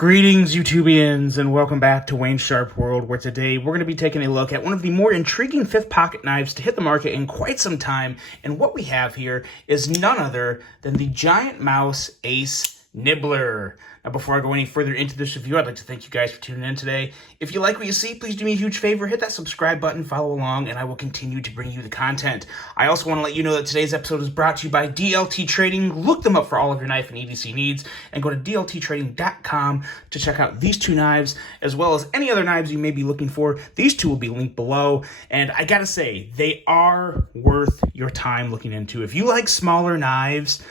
Greetings, YouTubians, and welcome back to Wayne's Sharp World, where today we're going to be taking a look at one of the more intriguing fifth pocket knives to hit the market in quite some time. And what we have here is none other than the GiantMouse Ace Nibbler. Now, before I go any further into this review, I'd like to thank you guys for tuning in today. If you like what you see, please do me a huge favor, hit that subscribe button, follow along, and I will continue to bring you the content. I also want to let you know that today's episode is brought to you by DLT Trading. Look them up for all of your knife and EDC needs, and go to dlttrading.com to check out these two knives, as well as any other knives you may be looking for. These two will be linked below, and I gotta say, they are worth your time looking into. If you like smaller knives,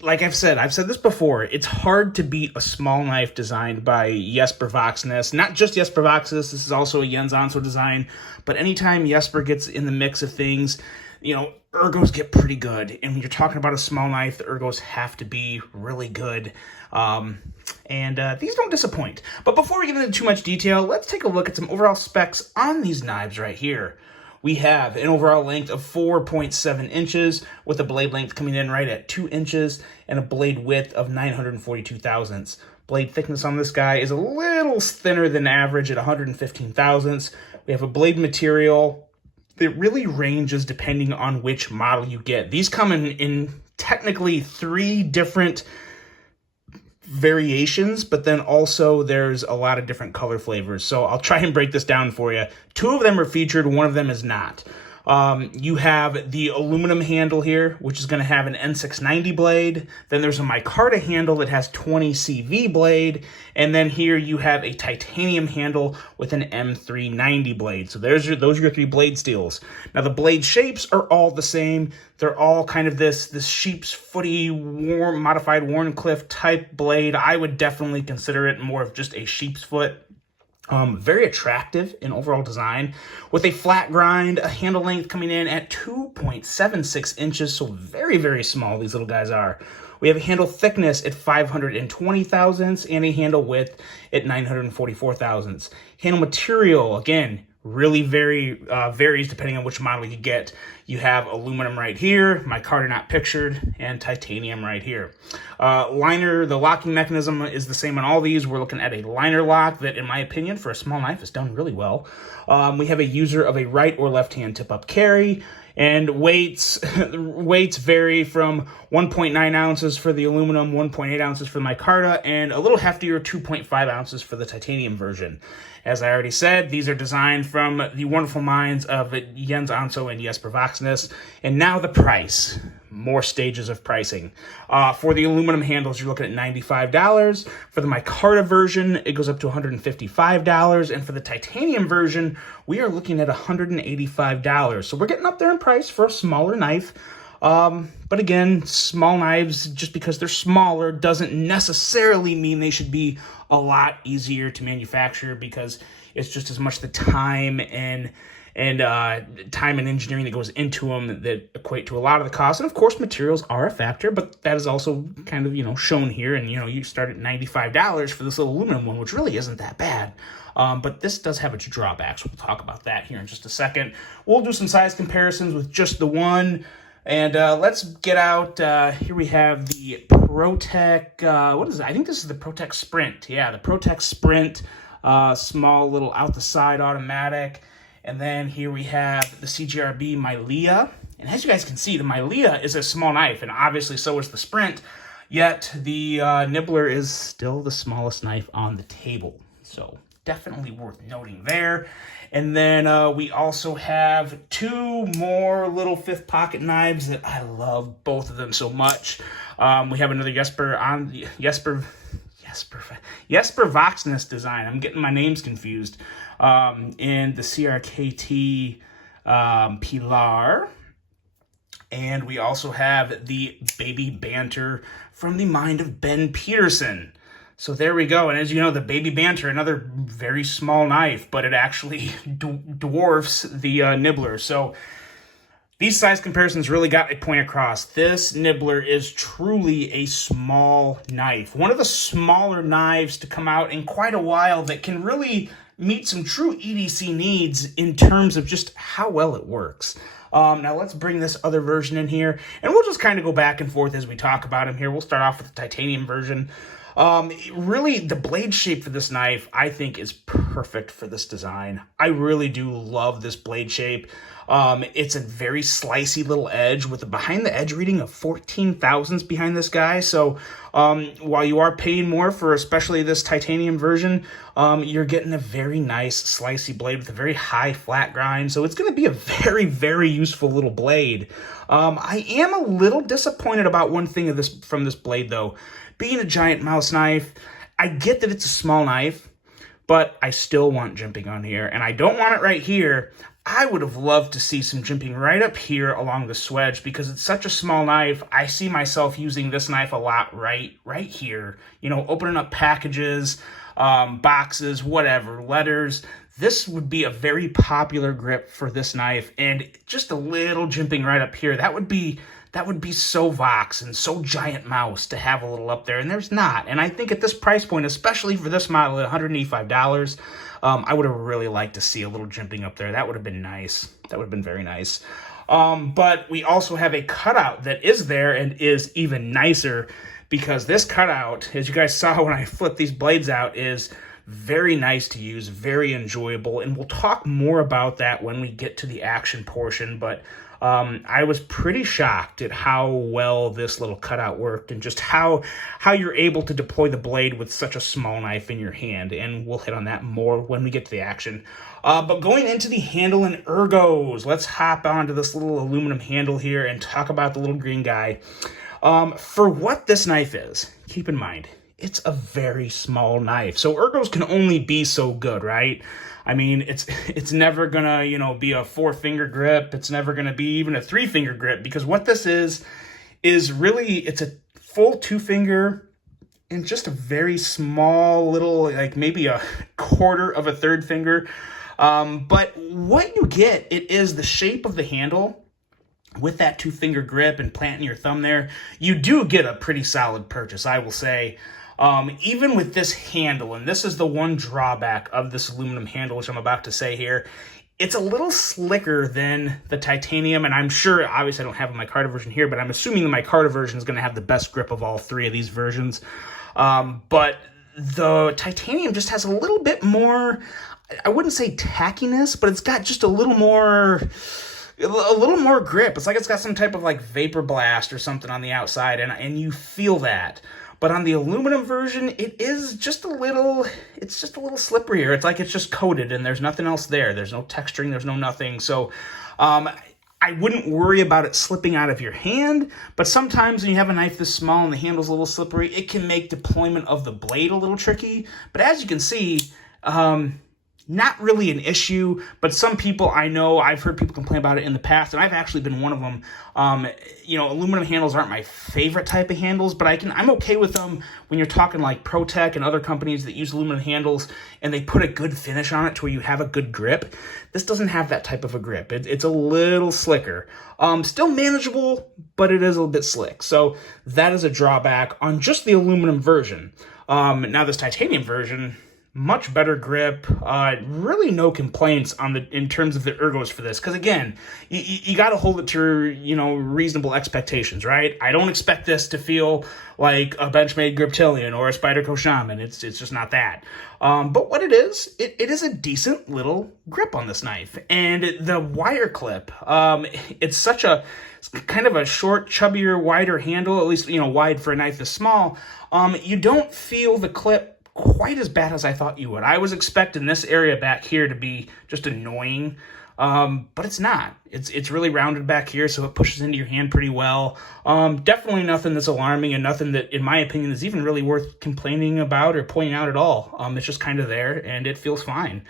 like I've said this before, it's hard to beat a small knife designed by Jesper Voxnäs. Not just Jesper Voxnäs, this is also a Jens Anso design, but anytime Jesper gets in the mix of things, you know, ergos get pretty good. And when you're talking about a small knife, the ergos have to be really good. These don't disappoint. But before we get into too much detail, let's take a look at some overall specs on these knives right here. We have an overall length of 4.7 inches with a blade length coming in right at 2 inches and a blade width of 942 thousandths. Blade thickness on this guy is a little thinner than average at 115 thousandths. We have a blade material that really ranges depending on which model you get. These come in technically 3 different variations, but then also there's a lot of different color flavors. So I'll try and break this down for you. 2 of them are featured, 1 of them is not. You have the aluminum handle here, which is going to have an N690 blade. Then there's a micarta handle that has 20 CV blade. And then here you have a titanium handle with an M390 blade. So those are your 3 blade steels. Now the blade shapes are all the same. They're all kind of this sheep's footy, modified Warncliffe type blade. I would definitely consider it more of just a sheep's foot. Very attractive in overall design, with a flat grind, a handle length coming in at 2.76 inches, so very, very small these little guys are. We have a handle thickness at 520 thousandths and a handle width at 944 thousandths. Handle material, again, really varies depending on which model you get. You have aluminum right here, micarta not pictured, and titanium right here. Liner, the locking mechanism is the same on all these. We're looking at a liner lock that, in my opinion, for a small knife is done really well. We have a user of a right or left hand tip-up carry. And weights vary from 1.9 ounces for the aluminum, 1.8 ounces for the micarta, and a little heftier 2.5 ounces for the titanium version. As I already said, these are designed from the wonderful minds of Jens Anso and Jesper Voxnäs. And now the price. More stages of pricing. For the aluminum handles, you're looking at $95. For the micarta version, it goes up to $155. And for the titanium version, we are looking at $185. So we're getting up there in price for a smaller knife. But again, small knives, just because they're smaller, doesn't necessarily mean they should be a lot easier to manufacture, because it's just as much the time and engineering that goes into them that equate to a lot of the cost. And of course, materials are a factor, but that is also kind of, shown here. And, you start at $95 for this little aluminum one, which really isn't that bad. But this does have its drawbacks. We'll talk about that here in just a second. We'll do some size comparisons with just the one. And let's get out, here we have the ProTech, what is it? I think this is the ProTech Sprint. Yeah, the ProTech Sprint, small little out-the-side automatic. And then here we have the CGRB Milea. And as you guys can see, the Milea is a small knife, and obviously so is the Sprint, yet the Nibbler is still the smallest knife on the table. So definitely worth noting there. And then we also have 2 more little fifth pocket knives that I love both of them so much. We have another Jesper Voxnäs design. I'm getting my names confused. In the CRKT Pilar. And we also have the Baby Banter from the mind of Ben Peterson. So there we go. And as you know, the Baby Banter, another very small knife, but it actually dwarfs the Nibbler. So these size comparisons really got a point across. This Nibbler is truly a small knife. One of the smaller knives to come out in quite a while that can really meet some true EDC needs in terms of just how well it works. Now let's bring this other version in here, and we'll just kind of go back and forth as we talk about him here. We'll start off with the titanium version. Really, the blade shape for this knife, I think, is perfect for this design. I really do love this blade shape. It's a very slicey little edge with a behind the edge reading of 14 thousandths behind this guy. So while you are paying more for especially this titanium version, you're getting a very nice slicey blade with a very high flat grind. So it's going to be a very, very useful little blade. I am a little disappointed about one thing of this from this blade, though. Being a GiantMouse knife, I get that it's a small knife, but I still want jimping on here, and I don't want it right here. I would have loved to see some jimping right up here along the swedge because it's such a small knife. I see myself using this knife a lot right here. You know, opening up packages, boxes, whatever, letters. This would be a very popular grip for this knife, and just a little jimping right up here, that would be so Vox and so GiantMouse to have a little up there, and there's not. And I think at this price point, especially for this model at $185, I would have really liked to see a little jimping up there. That would have been nice. That would have been very nice. But we also have a cutout that is there and is even nicer because this cutout, as you guys saw when I flipped these blades out, is very nice to use, very enjoyable, and we'll talk more about that when we get to the action portion, but I was pretty shocked at how well this little cutout worked and just how you're able to deploy the blade with such a small knife in your hand, and we'll hit on that more when we get to the action. But going into the handle and ergos, let's hop onto this little aluminum handle here and talk about the little green guy. For what this knife is, keep in mind, it's a very small knife, so ergos can only be so good, right? I mean, it's never gonna, you know, be a 4-finger grip. It's never gonna be even a 3-finger grip, because what this is really, it's a full 2-finger and just a very small little, like maybe a quarter of a 3rd finger. But what you get, it is the shape of the handle with that 2-finger grip and planting your thumb there. You do get a pretty solid purchase, I will say. Even with this handle, and this is the one drawback of this aluminum handle, which I'm about to say here, it's a little slicker than the titanium, and I'm sure, obviously I don't have a micarta version here, but I'm assuming the micarta version is going to have the best grip of all 3 of these versions. But the titanium just has a little bit more, I wouldn't say tackiness, but it's got just a little more grip. It's like it's got some type of like vapor blast or something on the outside, and you feel that. But on the aluminum version, it's just a little slipperier. It's like it's just coated and there's nothing else there. There's no texturing, there's no nothing. So I wouldn't worry about it slipping out of your hand, but sometimes when you have a knife this small and the handle's a little slippery, it can make deployment of the blade a little tricky. But as you can see, not really an issue, but some people I know, I've heard people complain about it in the past, and I've actually been one of them. You know, aluminum handles aren't my favorite type of handles, but I'm okay with them when you're talking like ProTech and other companies that use aluminum handles and they put a good finish on it to where you have a good grip. This doesn't have that type of a grip. It's a little slicker. Still manageable, but it is a little bit slick. So that is a drawback on just the aluminum version. Now this titanium version, much better grip, really no complaints in terms of the ergos for this. Because again, you got to hold it to, you know, reasonable expectations, right? I don't expect this to feel like a Benchmade Griptilian or a Spyderco Shaman. It's just not that. But what it is a decent little grip on this knife. And the wire clip, it's kind of a short, chubbier, wider handle, at least, you know, wide for a knife this small. You don't feel the clip quite as bad as I thought you would. I was expecting this area back here to be just annoying, but it's not. It's really rounded back here, so it pushes into your hand pretty well. Definitely nothing that's alarming and nothing that, in my opinion, is even really worth complaining about or pointing out at all. It's just kind of there, and it feels fine.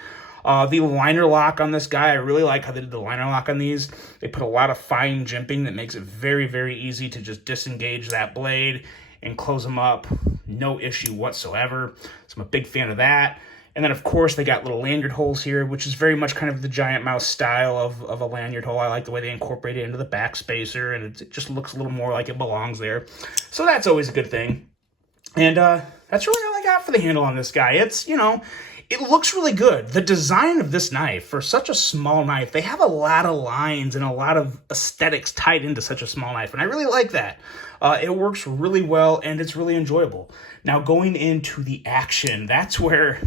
The liner lock on this guy, I really like how they did the liner lock on these. They put a lot of fine jimping that makes it very, very easy to just disengage that blade and close them up. No issue whatsoever. So I'm a big fan of that. And then, of course, they got little lanyard holes here, which is very much kind of the GiantMouse style of a lanyard hole. I like the way they incorporate it into the back spacer, and it just looks a little more like it belongs there. So that's always a good thing. And that's really all I got for the handle on this guy. It's, you know, it looks really good. The design of this knife, for such a small knife, they have a lot of lines and a lot of aesthetics tied into such a small knife, and I really like that. It works really well, and it's really enjoyable. Now, going into the action, that's where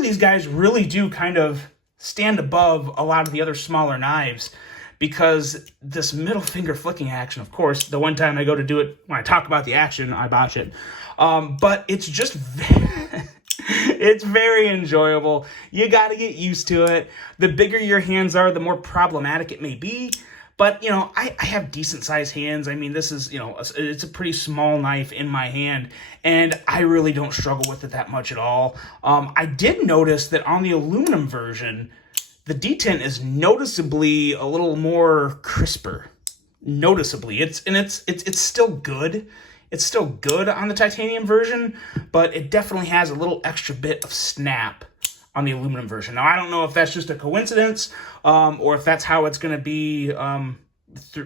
these guys really do kind of stand above a lot of the other smaller knives, because this middle finger flicking action, of course, the one time I go to do it, when I talk about the action, I botch it. But it's just it's very enjoyable. You got to get used to it. The bigger your hands are, the more problematic it may be. But, you know, I have decent sized hands. I mean, this is, you know, it's a pretty small knife in my hand, and I really don't struggle with it that much at all. I did notice that on the aluminum version, the detent is noticeably a little more crisper. Noticeably. It's still good. It's still good on the titanium version, but it definitely has a little extra bit of snap on the aluminum version. Now, I don't know if that's just a coincidence, or if that's how it's going to be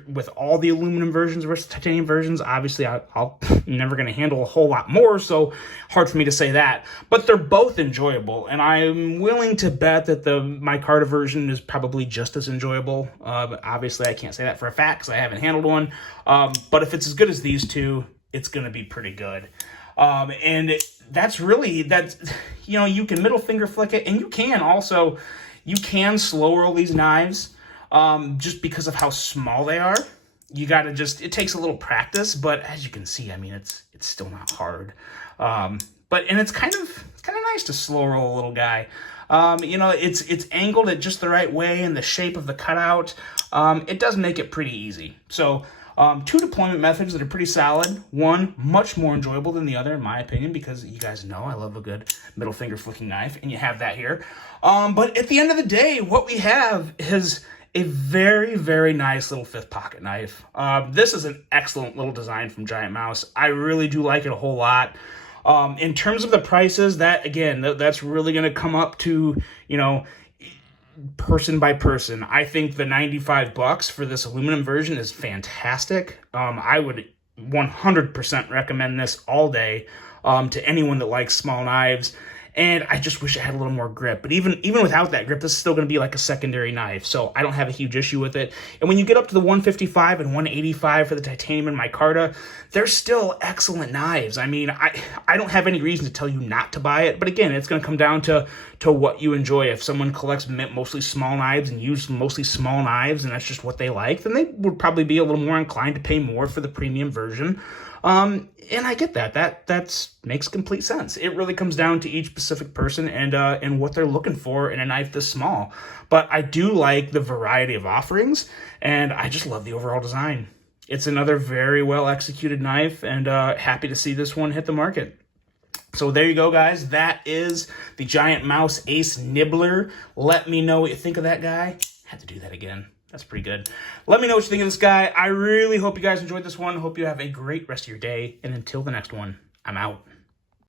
with all the aluminum versions versus titanium versions. Obviously, I'm never going to handle a whole lot more, so hard for me to say that. But they're both enjoyable, and I'm willing to bet that the micarta version is probably just as enjoyable. Obviously, I can't say that for a fact because I haven't handled one. But if it's as good as these two, it's going to be pretty good. And that's you know, you can middle finger flick it, and you can slow roll these knives, just because of how small they are. You got to it takes a little practice, but as you can see, I mean, it's still not hard. And it's kind of nice to slow roll a little guy. You know, it's angled at just the right way, and the shape of the cutout, it does make it pretty easy. So, two deployment methods that are pretty solid. One, much more enjoyable than the other, in my opinion, because you guys know I love a good middle finger flicking knife, and you have that here. But at the end of the day, what we have is a very, very nice little fifth pocket knife. This is an excellent little design from GiantMouse. I really do like it a whole lot. In terms of the prices, that's really going to come up to, you know, person by person. I think the $95 for this aluminum version is fantastic. I would 100% recommend this all day to anyone that likes small knives. And I just wish it had a little more grip. But even without that grip, this is still going to be like a secondary knife. So I don't have a huge issue with it. And when you get up to the 155 and 185 for the titanium and micarta, they're still excellent knives. I mean, I don't have any reason to tell you not to buy it. But again, it's going to come down to what you enjoy. If someone collects mostly small knives and uses mostly small knives, and that's just what they like, then they would probably be a little more inclined to pay more for the premium version. And I get that. That makes complete sense. It really comes down to each specific person and what they're looking for in a knife this small. But I do like the variety of offerings, and I just love the overall design. It's another very well executed knife, and happy to see this one hit the market. So there you go, guys. That is the GiantMouse Ace Nibbler. Let me know what you think of that guy. Had to do that again. That's pretty good. Let me know what you think of this guy. I really hope you guys enjoyed this one. Hope you have a great rest of your day. And until the next one, I'm out.